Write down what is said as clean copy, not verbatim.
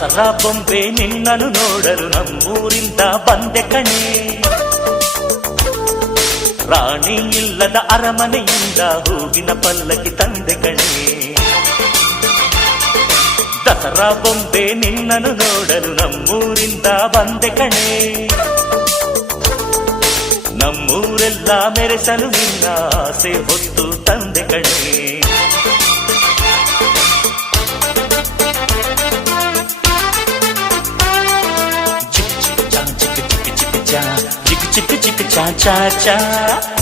ದಸರಾ ಬೊಂಬೆ ನಿನ್ನನ್ನು ನೋಡಲು ನಮ್ಮೂರಿಂದ ಬಂದೆ ಕಣೆ. ರಾಣಿ ಇಲ್ಲದ ಅರಮನೆಯಿಂದ ಹೂವಿನ ಪಲ್ಲಕ್ಕಿ ತಂದೆ ಕಣೆ. ದಸರಾ ಬೊಂಬೆ ನಿನ್ನನ್ನು ನೋಡಲು ನಮ್ಮೂರಿಂದ ಬಂದೆ ಕಣೆ. ನಮ್ಮೂರೆಲ್ಲ ಮೆರೆಸಲು ನಿನ್ನ ಆಸೆ ಹೊತ್ತು ತಂದೆ ಕಣೆ. ಚಿಕ್ ಚಿಕ್ ಚಾ ಚಾ ಚಾ ಚಾ